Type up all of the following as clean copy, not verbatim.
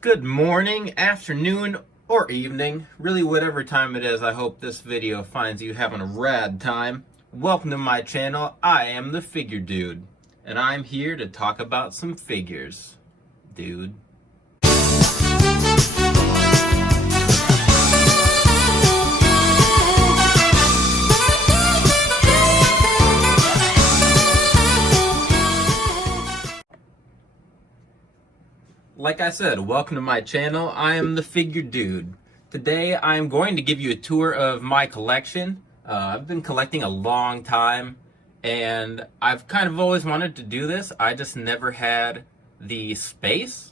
Good morning, afternoon, or evening. Really, whatever time it is, I hope this video finds you having a rad time. Welcome to my channel. I am the Figure Dude, and I'm here to talk about some figures, dude. Like I said, welcome to my channel. I am the Figure Dude. Today I'm going to give you a tour of my collection. I've been collecting a long time and I've kind of always wanted to do this. I just never had the space.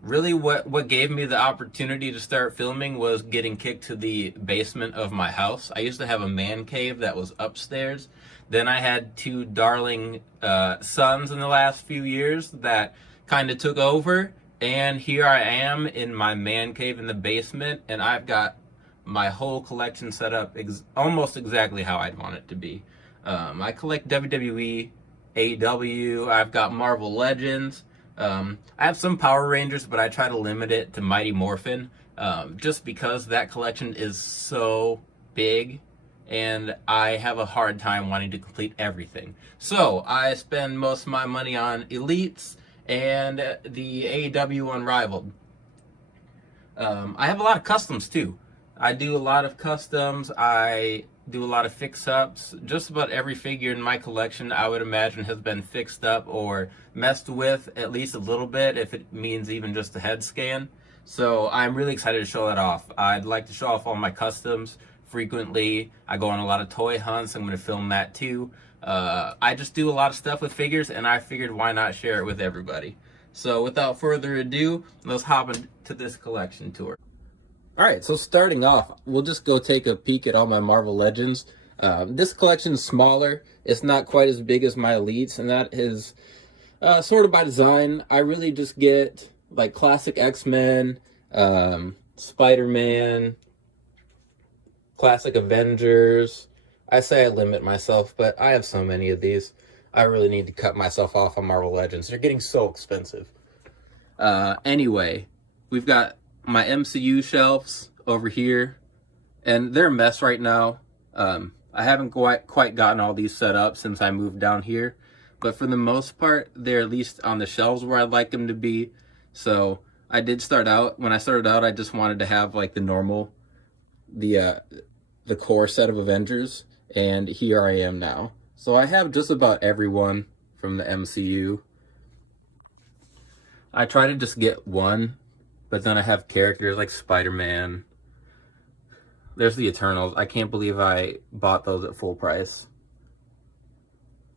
Really what gave me the opportunity to start filming was getting kicked to the basement of my house. I used to have a man cave that was upstairs. Then I had two darling sons in the last few years that kind of took over, and here I am in my man cave in the basement, and I've got my whole collection set up almost exactly how I'd want it to be. I collect WWE, AEW, I've got Marvel Legends, I have some Power Rangers, but I try to limit it to Mighty Morphin, just because that collection is so big and I have a hard time wanting to complete everything. So I spend most of my money on Elites and the AEW Unrivaled. I have a lot of customs too. I do a lot of customs. I do a lot of fix-ups. Just about every figure in my collection, I would imagine, has been fixed up or messed with at least a little bit, if it means even just a head scan. So I'm really excited to show that off. I'd like to show off all my customs frequently. I go on a lot of toy hunts. I'm going to film that too. I just do a lot of stuff with figures, and I figured why not share it with everybody. So without further ado, let's hop into this collection tour. Alright, so starting off, we'll just go take a peek at all my Marvel Legends. This collection is smaller. It's not quite as big as my Elites, and that is sort of by design. I really just get like classic X-Men, Spider-Man, classic Avengers. I say I limit myself, but I have so many of these. I really need to cut myself off on Marvel Legends. They're getting so expensive. Anyway, we've got my MCU shelves over here, and they're a mess right now. I haven't quite gotten all these set up since I moved down here, but for the most part, they're at least on the shelves where I'd like them to be. So I did start out, when I started out, I just wanted to have like the normal, the core set of Avengers, and here I am now. So I have just about everyone from the MCU. I try to just get one, but then I have characters like Spider-Man. There's the Eternals. I can't believe I bought those at full price.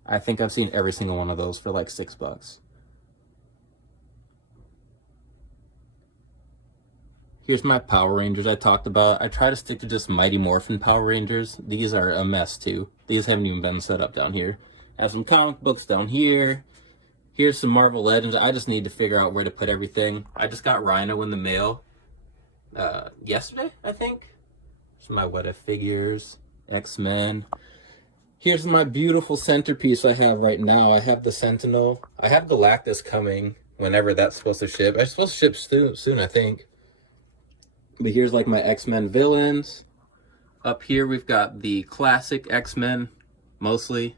I think I've seen every single one of those for like $6. Here's my Power Rangers I talked about. I try to stick to just Mighty Morphin Power Rangers. These are a mess too. These haven't even been set up down here. I have some comic books down here. Here's some Marvel Legends. I just need to figure out where to put everything. I just got Rhino in the mail yesterday, I think. Here's my What If figures, X-Men. Here's my beautiful centerpiece I have right now. I have the Sentinel. I have Galactus coming whenever that's supposed to ship. It's supposed to ship soon, I think. But here's like my X-Men villains. Up here we've got the classic X-Men, mostly.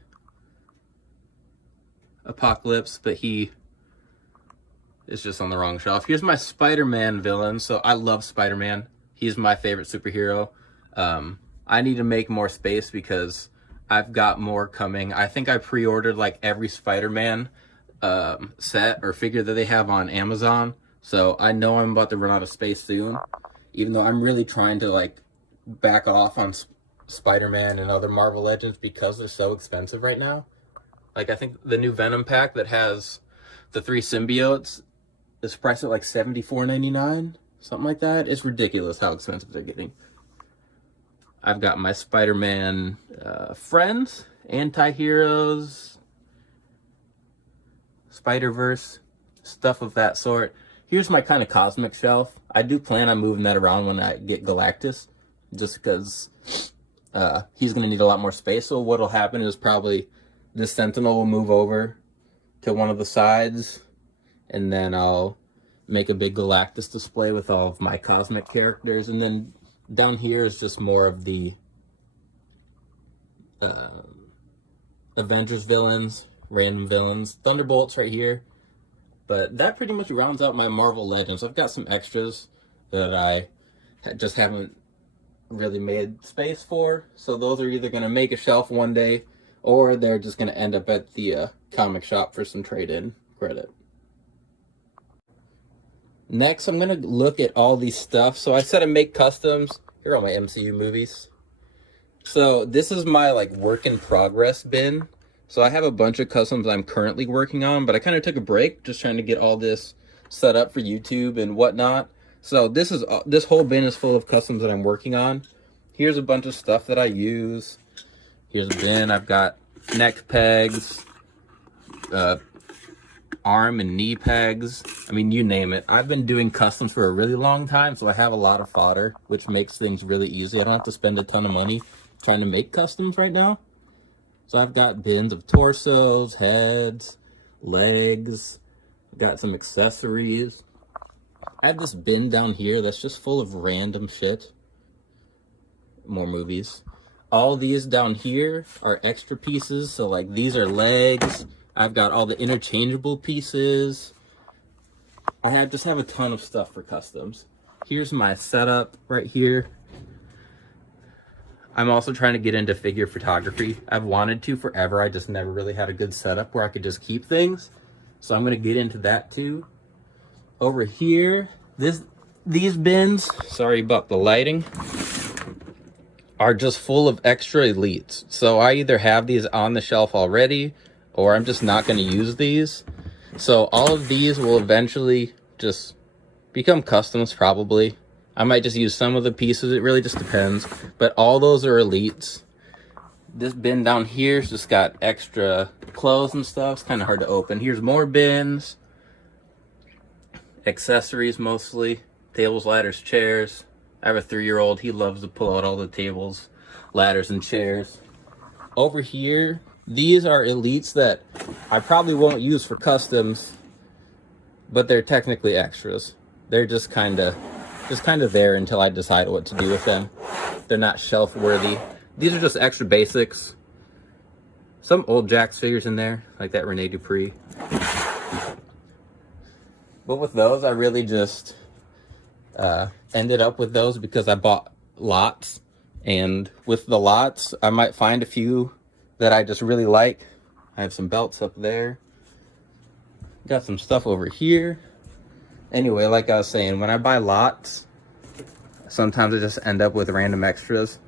Apocalypse, but he is just on the wrong shelf. Here's my Spider-Man villain. So I love Spider-Man. He's my favorite superhero. I need to make more space because I've got more coming. I think I pre-ordered like every Spider-Man set or figure that they have on Amazon. So I know I'm about to run out of space soon. Even though I'm really trying to like back off on Spider-Man and other Marvel Legends because they're so expensive right now. Like I think the new Venom pack that has the 3 symbiotes is priced at like $74.99, something like that. It's ridiculous how expensive they're getting. I've got my Spider-Man friends, anti-heroes, Spider-Verse, stuff of that sort. Here's my kind of cosmic shelf. I do plan on moving that around when I get Galactus, just because he's going to need a lot more space. So what'll happen is probably the Sentinel will move over to one of the sides, and then I'll make a big Galactus display with all of my cosmic characters. And then down here is just more of the Avengers villains, random villains. Thunderbolts right here. But that pretty much rounds out my Marvel Legends. I've got some extras that I just haven't really made space for. So those are either going to make a shelf one day, or they're just going to end up at the comic shop for some trade-in credit. Next, I'm going to look at all these stuff. So I said I make customs. Here are all my MCU movies. So this is my like work in progress bin. So I have a bunch of customs I'm currently working on, but I kind of took a break just trying to get all this set up for YouTube and whatnot. So this whole bin is full of customs that I'm working on. Here's a bunch of stuff that I use. Here's a bin. I've got neck pegs, arm and knee pegs. I mean, you name it. I've been doing customs for a really long time, so I have a lot of fodder, which makes things really easy. I don't have to spend a ton of money trying to make customs right now. So I've got bins of torsos, heads, legs. Got some accessories. I have this bin down here that's just full of random shit. More movies. All these down here are extra pieces. So like these are legs. I've got all the interchangeable pieces. I just have a ton of stuff for customs. Here's my setup right here. I'm also trying to get into figure photography. I've wanted to forever. I just never really had a good setup where I could just keep things. So I'm going to get into that too. Over here, these bins, sorry about the lighting, are just full of extra elites. So I either have these on the shelf already, or I'm just not going to use these. So all of these will eventually just become customs probably. I might just use some of the pieces. It really just depends. But all those are elites. This bin down here's just got extra clothes and stuff. It's kind of hard to open. Here's more bins. Accessories mostly. Tables, ladders, chairs. I have a 3-year-old. He loves to pull out all the tables, ladders, and chairs. Over here, these are elites that I probably won't use for customs, but they're technically extras. They're just kind of there until I decide what to do with them. They're not shelf worthy. These are just extra basics. Some old Jax figures in there, like that Rene Dupree. But with those, I really just ended up with those because I bought lots. And with the lots, I might find a few that I just really like. I have some belts up there. Got some stuff over here. Anyway, like I was saying, when I buy lots, sometimes I just end up with random extras.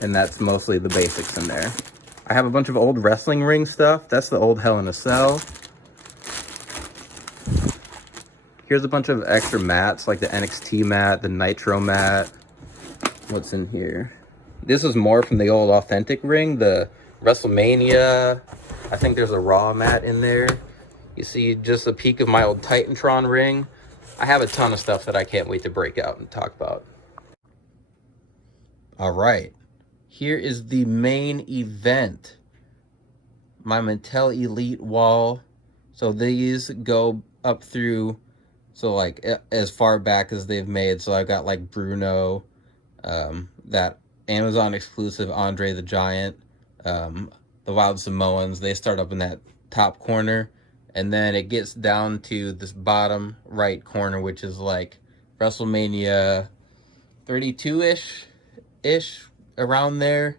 And that's mostly the basics in there. I have a bunch of old wrestling ring stuff. That's the old Hell in a Cell. Here's a bunch of extra mats, like the NXT mat, the Nitro mat. What's in here? This is more from the old authentic ring, the WrestleMania. I think there's a Raw mat in there. You see just a peek of my old Titantron ring. I have a ton of stuff that I can't wait to break out and talk about. All right. Here is the main event. My Mattel Elite wall. So these go up through, so like as far back as they've made. So I've got like Bruno, that Amazon exclusive Andre the Giant, the Wild Samoans. They start up in that top corner. And then it gets down to this bottom right corner, which is like WrestleMania 32-ish, around there.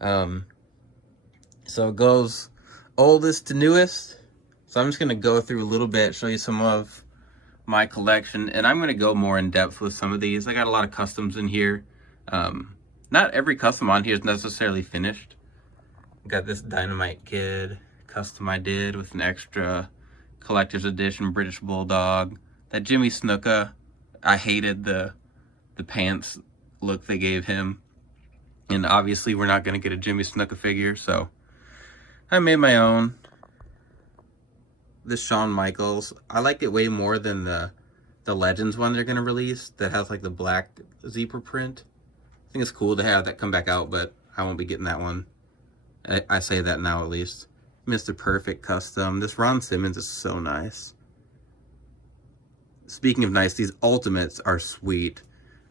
So it goes oldest to newest. So I'm just going to go through a little bit, show you some of my collection. And I'm going to go more in depth with some of these. I got a lot of customs in here. Not every custom on here is necessarily finished. Got this Dynamite Kid custom I did with an extra collector's edition British Bulldog. That Jimmy Snuka, I hated the pants look they gave him. And obviously we're not going to get a Jimmy Snuka figure, so I made my own. This Shawn Michaels, I liked it way more than the Legends one they're going to release that has like the black zebra print. I think it's cool to have that come back out, but I won't be getting that one. I say that now at least. Mr. Perfect custom. This Ron Simmons is so nice. speaking of nice, these Ultimates are sweet.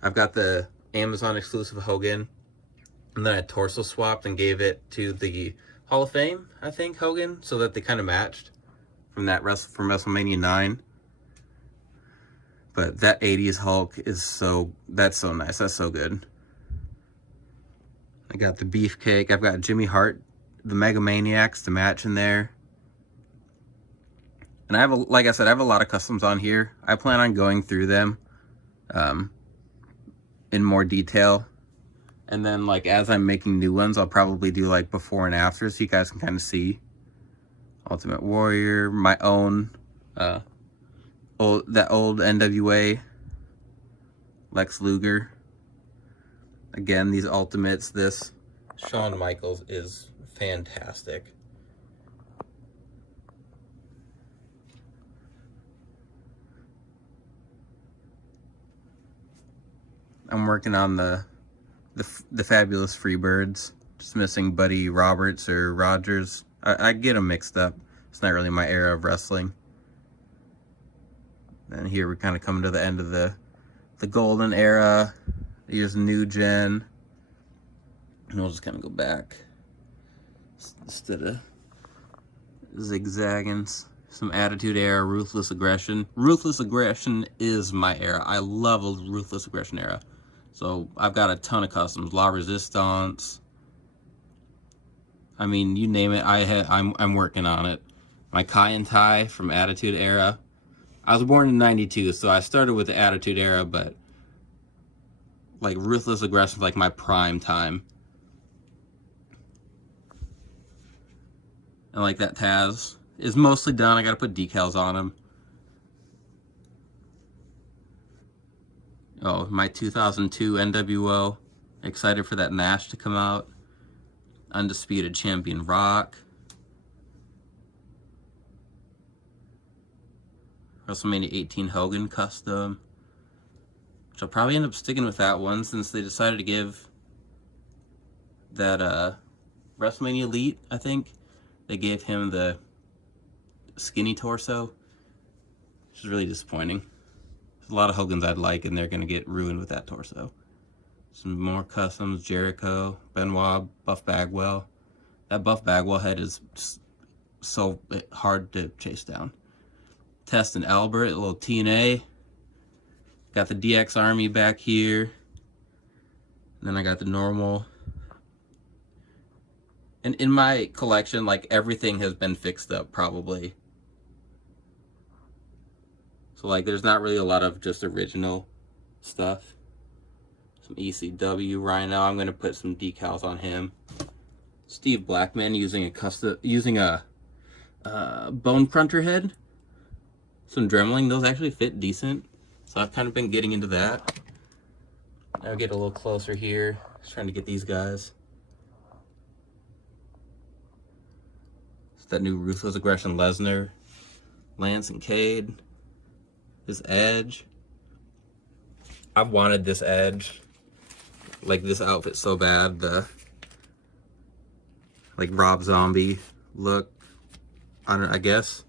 I've got the Amazon exclusive Hogan, and then I torso swapped and gave it to the Hall of Fame, I think, Hogan, so that they kind of matched from WrestleMania 9. But that 80s Hulk is that's so nice. That's so good. I got the Beefcake. I've got Jimmy Hart, the Mega Maniacs to match in there. And I have, like I said, I have a lot of customs on here. I plan on going through them in more detail. And then, like, as I'm making new ones, I'll probably do, like, before and after so you guys can kind of see. Ultimate Warrior, my own, that old NWA, Lex Luger. Again, these Ultimates, this Shawn Michaels is fantastic. I'm working on the Fabulous Freebirds. Just missing Buddy Roberts or Rogers. I get them mixed up. It's not really my era of wrestling. And here we're kind of coming to the end of the golden era. Here's new gen. And we'll just kind of go back instead of zigzagging. Some Attitude Era, Ruthless Aggression. Ruthless Aggression is my era. I love a Ruthless Aggression era. So I've got a ton of customs. La Resistance. I mean, you name it. I'm working on it. My Kai and Tai from Attitude Era. I was born in '92, so I started with the Attitude Era, but like Ruthless Aggression is like my prime time. And like that Taz is mostly done. I gotta put decals on him. Oh, my 2002 NWO. Excited for that Nash to come out. Undisputed Champion Rock. WrestleMania 18 Hogan custom. Which I'll probably end up sticking with that one since they decided to give that WrestleMania Elite, I think. They gave him the skinny torso, which is really disappointing. There's a lot of Hogans I'd like, and they're going to get ruined with that torso. Some more customs, Jericho, Benoit, Buff Bagwell. That Buff Bagwell head is just so hard to chase down. Test and Albert, a little TNA. Got the DX Army back here. And then I got the normal. And in my collection, like, everything has been fixed up, probably. So, like, there's not really a lot of just original stuff. Some ECW Rhino. I'm going to put some decals on him. Steve Blackman using a bone cruncher head. Some Dremling. Those actually fit decent. So I've kind of been getting into that. Now get a little closer here. Just trying to get these guys. It's that new Ruthless Aggression Lesnar. Lance and Cade. This Edge. I've wanted this Edge. Like this outfit so bad. The like Rob Zombie look. I guess.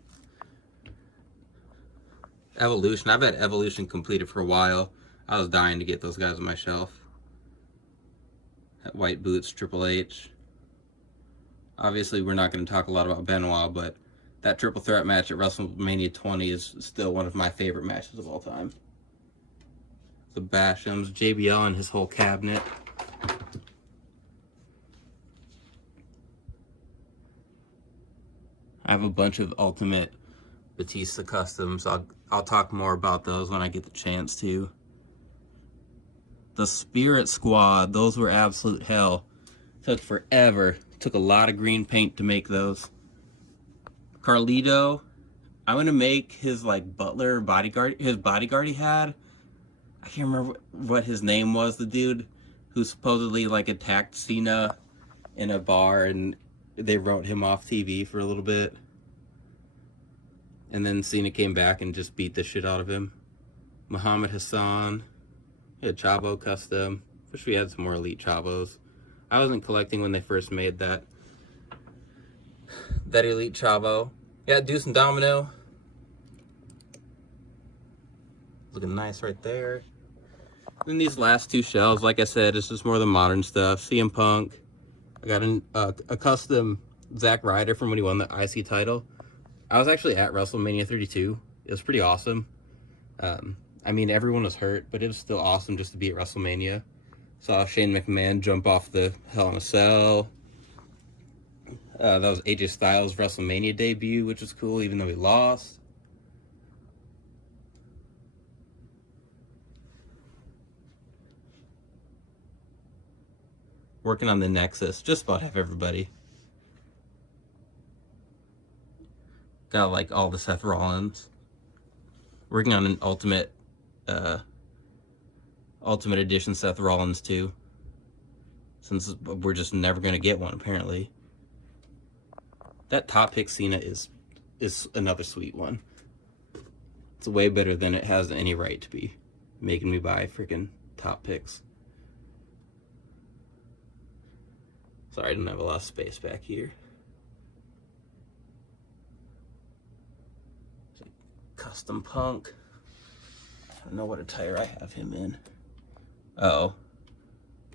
Evolution. I've had Evolution completed for a while. I was dying to get those guys on my shelf. That White Boots, Triple H. Obviously, we're not going to talk a lot about Benoit, but that triple threat match at WrestleMania 20 is still one of my favorite matches of all time. The Bashams, JBL and his whole cabinet. I have a bunch of Ultimate Batista customs. I'll talk more about those when I get the chance to. The Spirit Squad, those were absolute hell. Took forever. Took a lot of green paint to make those. Carlito, I'm gonna make his like butler bodyguard, his bodyguard he had. I can't remember what his name was. The dude who supposedly like attacked Cena in a bar and they wrote him off TV for a little bit. And then Cena came back and just beat the shit out of him. Muhammad Hassan. He had Chavo custom. Wish we had some more Elite Chavos. I wasn't collecting when they first made that Elite Chavo. Yeah, Deuce and Domino. Looking nice right there. And these last two shelves, like I said, it's just more of the modern stuff. CM Punk. I got a custom Zack Ryder from when he won the IC title. I was actually at WrestleMania 32. It was pretty awesome. I mean, everyone was hurt, but it was still awesome just to be at WrestleMania. Saw Shane McMahon jump off the Hell in a Cell. That was AJ Styles' WrestleMania debut, which was cool, even though he lost. Working on the Nexus. Just about have everybody. Got like all the Seth Rollins. Working on an Ultimate Edition Seth Rollins too. Since we're just never gonna get one apparently. That top pick Cena is another sweet one. It's way better than it has any right to be. Making me buy freaking top picks. Sorry, I didn't have a lot of space back here. Custom Punk. I don't know what attire I have him in. Oh.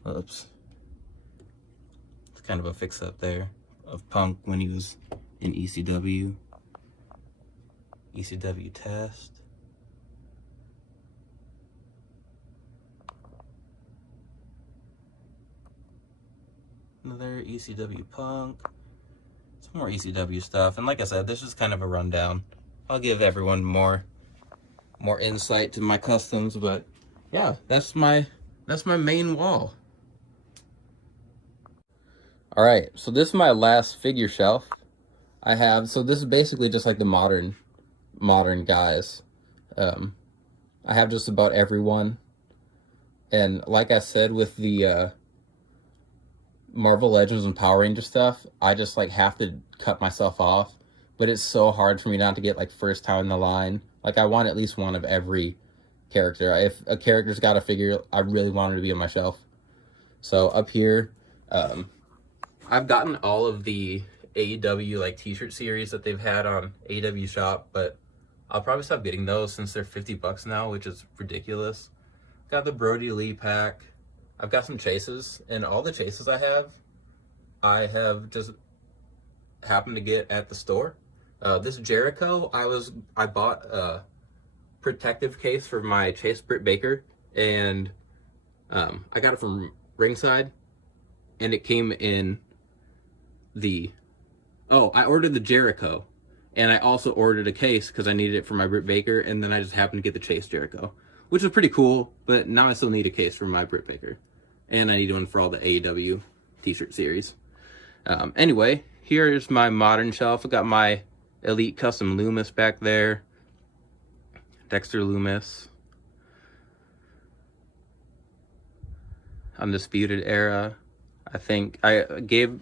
Oops. It's kind of a fix-up there of Punk when he was in ECW. ECW Test. Another ECW Punk. Some more ECW stuff. And like I said, this is kind of a rundown. I'll give everyone more insight to my customs, but yeah, that's my main wall. All right, so this is my last figure shelf I have. So this is basically just like the modern guys. I have just about everyone, and like I said with the Marvel Legends and Power Ranger stuff, I just like have to cut myself off. But it's so hard for me not to get like first time in the line. Like I want at least one of every character. If a character's got a figure, I really want it to be on my shelf. So up here, I've gotten all of the AEW like t-shirt series that they've had on AEW Shop, but I'll probably stop getting those since they're $50 now, which is ridiculous. Got the Brody Lee pack. I've got some chases, and all the chases I have just happened to get at the store. This Jericho, I bought a protective case for my Chase Britt Baker, and I got it from Ringside, and it came in I ordered the Jericho, and I also ordered a case because I needed it for my Britt Baker, and then I just happened to get the Chase Jericho, which was pretty cool, but now I still need a case for my Britt Baker, and I need one for all the AEW t-shirt series. Anyway, here's my modern shelf. I got my Elite Custom Loomis back there. Dexter Loomis. Undisputed Era. I think I gave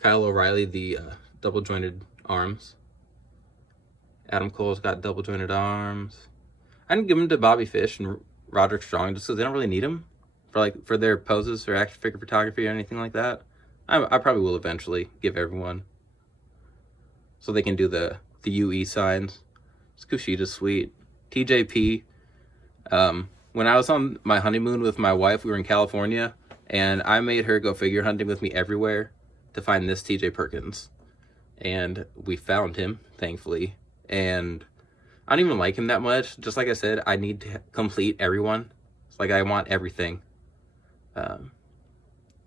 Kyle O'Reilly the double jointed arms. Adam Cole's got double jointed arms. I didn't give them to Bobby Fish and Roderick Strong just because they don't really need them for their poses or action figure photography or anything like that. I probably will eventually give everyone so they can do the UE signs. Kushita's sweet. TJP. When I was on my honeymoon with my wife, we were in California, and I made her go figure hunting with me everywhere to find this TJ Perkins. And we found him, thankfully. And I don't even like him that much. Just like I said, I need to complete everyone. It's like I want everything.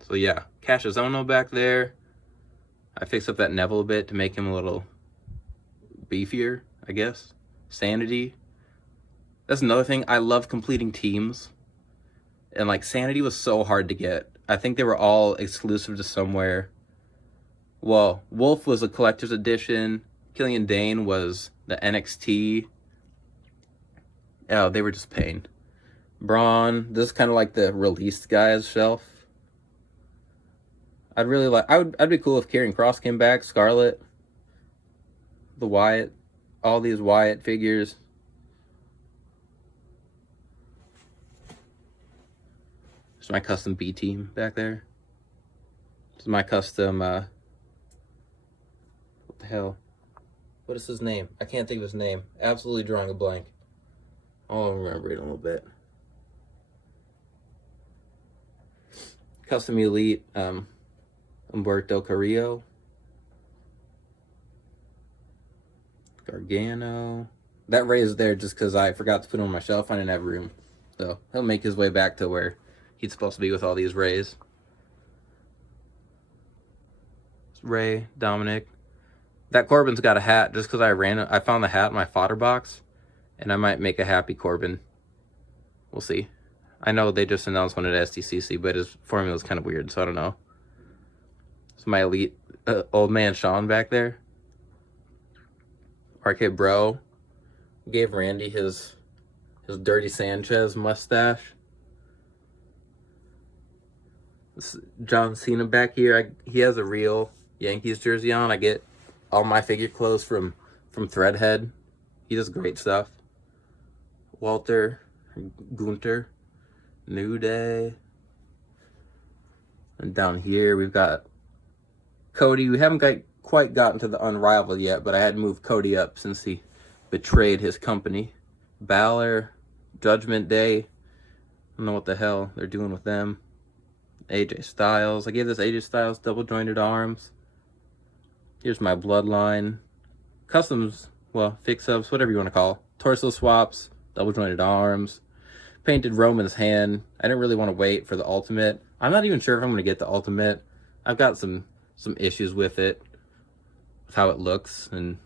So yeah, Cassius Ohno back there. I fixed up that Neville a bit to make him a little beefier, I guess. Sanity. That's another thing. I love completing teams. And like Sanity was so hard to get. I think they were all exclusive to somewhere. Well, Wolf was a collector's edition. Killian Dane was the NXT. Oh, they were just pain. Braun, this is kind of like the released guys shelf. I'd be cool if Karrion Kross came back, Scarlett, the Wyatt, all these Wyatt figures. There's my custom B team back there. This is my custom, what the hell? What is his name? I can't think of his name. Absolutely drawing a blank. I'll remember it in a little bit. Custom Elite, Umberto Carrillo, Gargano. That Ray is there just because I forgot to put it on my shelf. I didn't have room. So he'll make his way back to where he's supposed to be with all these Rays. Ray, Dominic. That Corbin's got a hat just because I found the hat in my fodder box. And I might make a happy Corbin. We'll see. I know they just announced one at STCC, but his formula's kind of weird, so I don't know. It's my elite old man Sean back there. RK Bro gave Randy his Dirty Sanchez mustache. This John Cena back here. He has a real Yankees jersey on. I get all my figure clothes from Threadhead. He does great stuff. Walter, Gunter, New Day. And down here we've got Cody. We haven't quite gotten to the Unrivaled yet, but I had moved Cody up since he betrayed his company. Balor, Judgment Day. I don't know what the hell they're doing with them. AJ Styles. I gave this AJ Styles double jointed arms. Here's my Bloodline. Customs, well, fix-ups, whatever you want to call. Torso swaps, double jointed arms. Painted Roman's hand. I didn't really want to wait for the Ultimate. I'm not even sure if I'm going to get the Ultimate. I've got some issues with it. With how it looks and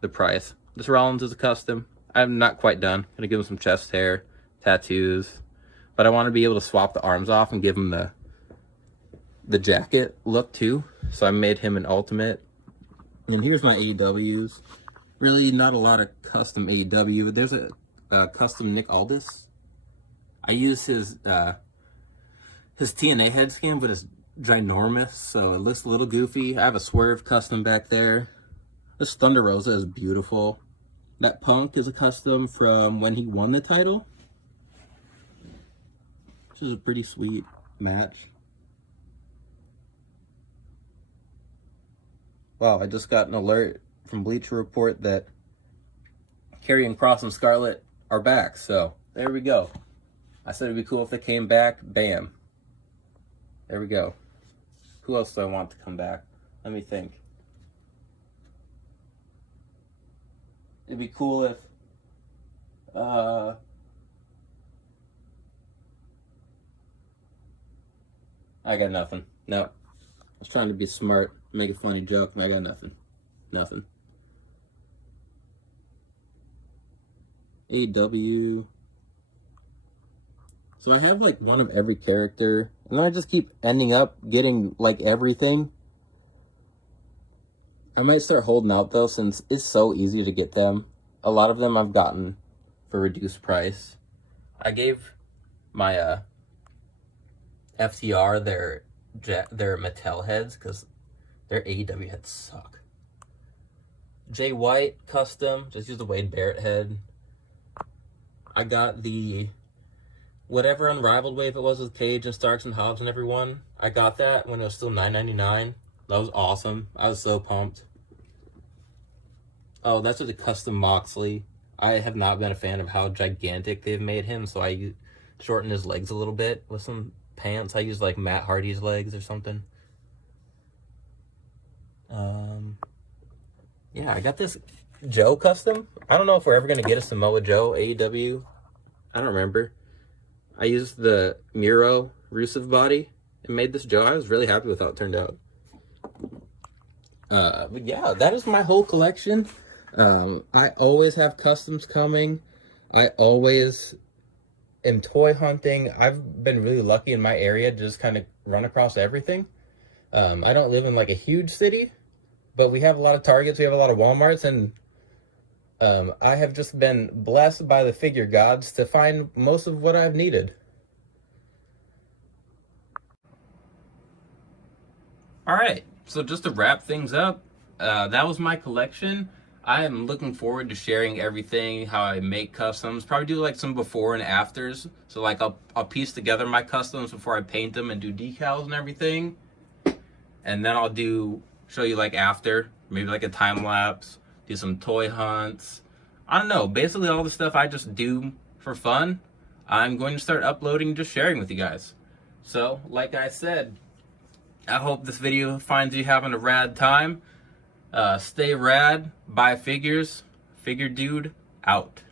the price. This Rollins is a custom. I'm not quite done. I'm going to give him some chest hair, tattoos. But I want to be able to swap the arms off and give him the jacket look too. So I made him an Ultimate. And here's my AEWs. Really not a lot of custom AEW, but there's a custom Nick Aldis. I use his TNA head scan, but it's ginormous, so it looks a little goofy. I have a Swerve custom back there. This Thunder Rosa is beautiful. That Punk is a custom from when he won the title. This is a pretty sweet match. Wow, I just got an alert from Bleacher Report that Karrion Kross and Scarlett are back, so there we go. I said it'd be cool if they came back. Bam. There we go. Who else do I want to come back? Let me think. It'd be cool if I got nothing. No. I was trying to be smart, make a funny joke, and I got nothing. Nothing. AEW. So I have like one of every character, and then I just keep ending up getting like everything. I might start holding out though, since it's so easy to get them. A lot of them I've gotten for reduced price. I gave my FTR their Mattel heads because their AEW heads suck. Jay White custom, just use the Wade Barrett head. I got the whatever Unrivaled wave it was with Cage and Starks and Hobbs and everyone. I got that when it was still $9.99. That was awesome. I was so pumped. Oh, that's with the custom Moxley. I have not been a fan of how gigantic they've made him, so I shortened his legs a little bit with some pants. I used like Matt Hardy's legs or something. Yeah, I got this Joe custom. I don't know if we're ever going to get a Samoa Joe AEW. I don't remember. I used the Miro Rusev body and made this Joe. I was really happy with how it turned out. But yeah, that is my whole collection. I always have customs coming. I always am toy hunting. I've been really lucky in my area to just kind of run across everything. I don't live in like a huge city, but we have a lot of Targets. We have a lot of Walmarts, and I have just been blessed by the figure gods to find most of what I've needed. All right, so just to wrap things up, that was my collection. I am looking forward to sharing everything, how I make customs, probably do like some before and afters. So like I'll piece together my customs before I paint them and do decals and everything. And then I'll show you like after, maybe like a time lapse, do some toy hunts. I don't know, basically all the stuff I just do for fun, I'm going to start uploading and just sharing with you guys. So, like I said, I hope this video finds you having a rad time. Stay rad, buy figures, figure dude, out.